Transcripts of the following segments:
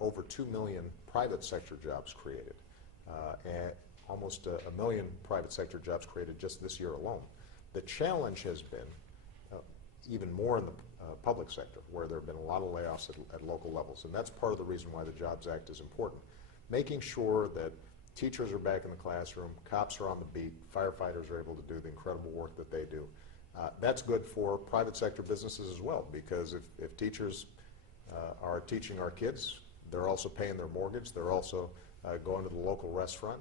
over 2 million private sector jobs created, and almost a million private sector jobs created just this year alone. The challenge has been even more in the public sector, where there have been a lot of layoffs at local levels, and that's part of the reason why the Jobs Act is important. Making sure that teachers are back in the classroom, cops are on the beat, firefighters are able to do the incredible work that they do. That's good for private sector businesses as well, because if teachers are teaching our kids, they're also paying their mortgage, they're also going to the local restaurant.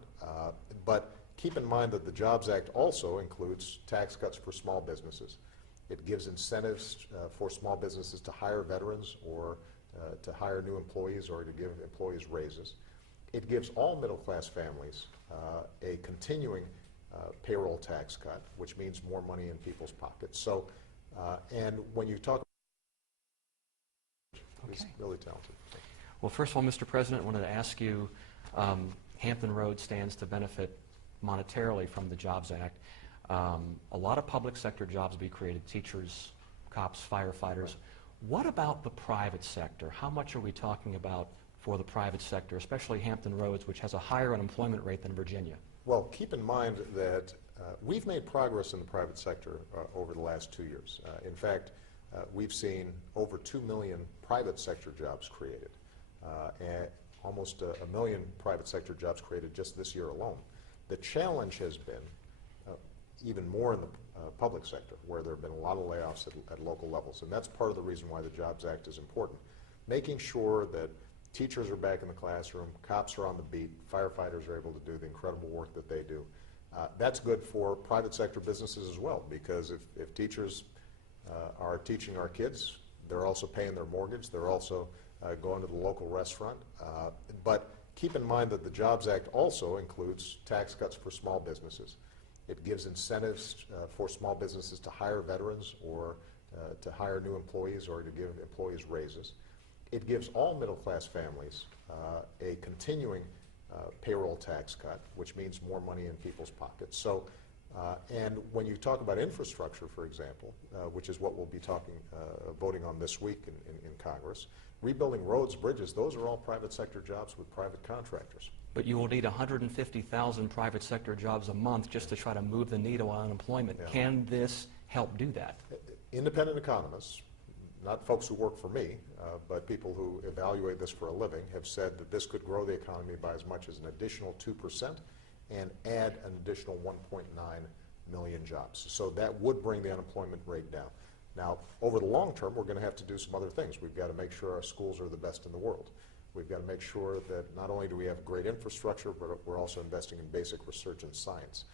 But keep in mind that the Jobs Act also includes tax cuts for small businesses. It gives incentives for small businesses to hire veterans or to hire new employees or to give employees raises. It gives all middle-class families a continuing payroll tax cut, which means more money in people's pockets. So, and when you talk, he's really talented. Well, first of all, Mr. President, I wanted to ask you, Hampton Roads stands to benefit monetarily from the Jobs Act. A lot of public sector jobs will be created, teachers, cops, firefighters. Right. What about the private sector? How much are we talking about for the private sector, especially Hampton Roads, which has a higher unemployment rate than Virginia? Well, keep in mind that we've made progress in the private sector over the last 2 years. In fact, we've seen over 2 million private sector jobs created, and almost a million private sector jobs created just this year alone. The challenge has been even more in the public sector, where there have been a lot of layoffs at local levels, and that's part of the reason why the Jobs Act is important. Making sure that teachers are back in the classroom, cops are on the beat, firefighters are able to do the incredible work that they do. That's good for private sector businesses as well, because if teachers are teaching our kids, they're also paying their mortgage, they're also going to the local restaurant. But keep in mind that the Jobs Act also includes tax cuts for small businesses. It gives incentives for small businesses to hire veterans or to hire new employees or to give employees raises. It gives all middle-class families a continuing payroll tax cut, which means more money in people's pockets. So, and when you talk about infrastructure, for example, which is what we'll be voting on this week in Congress, rebuilding roads, bridges, those are all private sector jobs with private contractors. But you will need 150,000 private sector jobs a month just to try to move the needle on unemployment. Yeah. Can this help do that? Independent economists, not folks who work for me, but people who evaluate this for a living, have said that this could grow the economy by as much as an additional 2% and add an additional 1.9 million jobs. So that would bring the unemployment rate down. Now, over the long term, we're going to have to do some other things. We've got to make sure our schools are the best in the world. We've got to make sure that not only do we have great infrastructure, but we're also investing in basic research and science.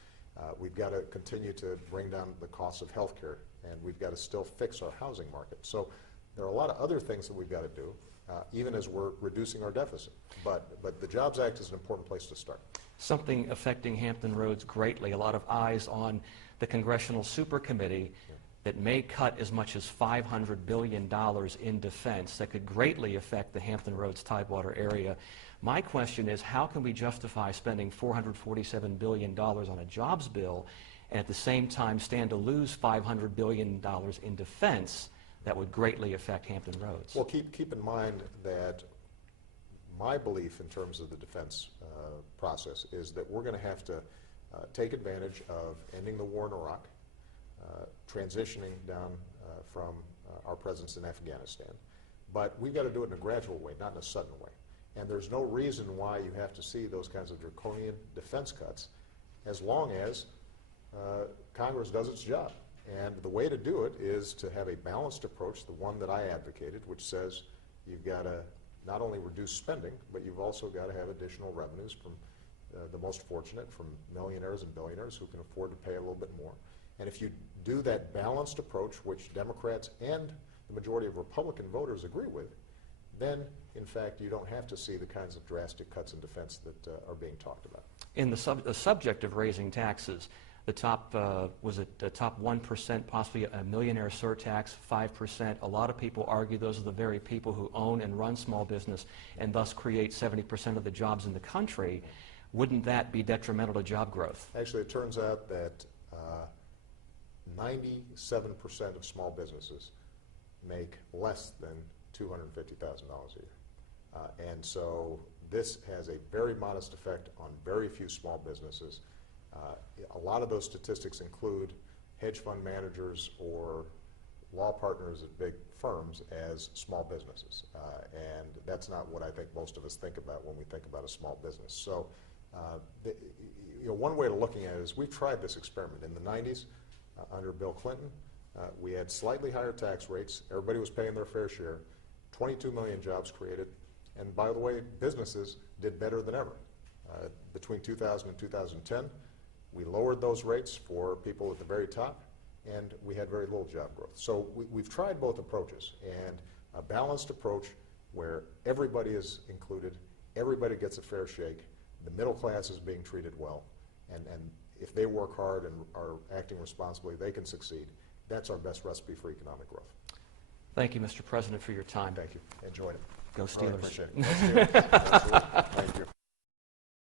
We've got to continue to bring down the cost of health care, and we've got to still fix our housing market. So there are a lot of other things that we've got to do, even as we're reducing our deficit. But the Jobs Act is an important place to start. Something affecting Hampton Roads greatly, a lot of eyes on the Congressional Super Committee that may cut as much as $500 billion in defense that could greatly affect the Hampton Roads Tidewater area. My question is, how can we justify spending $447 billion on a jobs bill and at the same time stand to lose $500 billion in defense that would greatly affect Hampton Roads? Well, keep in mind that my belief in terms of the defense process is that we're going to have to take advantage of ending the war in Iraq, transitioning down from our presence in Afghanistan. But we've got to do it in a gradual way, not in a sudden way. And there's no reason why you have to see those kinds of draconian defense cuts as long as Congress does its job. And the way to do it is to have a balanced approach, the one that I advocated, which says you've got to not only reduce spending, but you've also got to have additional revenues from the most fortunate, from millionaires and billionaires who can afford to pay a little bit more. And if you do that balanced approach, which Democrats and the majority of Republican voters agree with, then, in fact, you don't have to see the kinds of drastic cuts in defense that are being talked about. In the subject of raising taxes, the top, was it the top 1%, possibly a millionaire surtax, 5%? A lot of people argue those are the very people who own and run small business and thus create 70% of the jobs in the country. Wouldn't that be detrimental to job growth? Actually, it turns out that 97% of small businesses make less than $250,000 a year. And so this has a very modest effect on very few small businesses. A lot of those statistics include hedge fund managers or law partners at big firms as small businesses. And that's not what I think most of us think about when we think about a small business. So one way of looking at it is we've tried this experiment. In the 90s, under Bill Clinton, we had slightly higher tax rates. Everybody was paying their fair share. 22 million jobs created. And by the way, businesses did better than ever. Between 2000 and 2010, we lowered those rates for people at the very top, and we had very little job growth. So we've tried both approaches, and a balanced approach where everybody is included, everybody gets a fair shake, the middle class is being treated well, and if they work hard and are acting responsibly, they can succeed. That's our best recipe for economic growth. Thank you, Mr. President, for your time. Thank you. Enjoyed it. Go Steelers. I appreciate it. Go Steelers. Absolutely.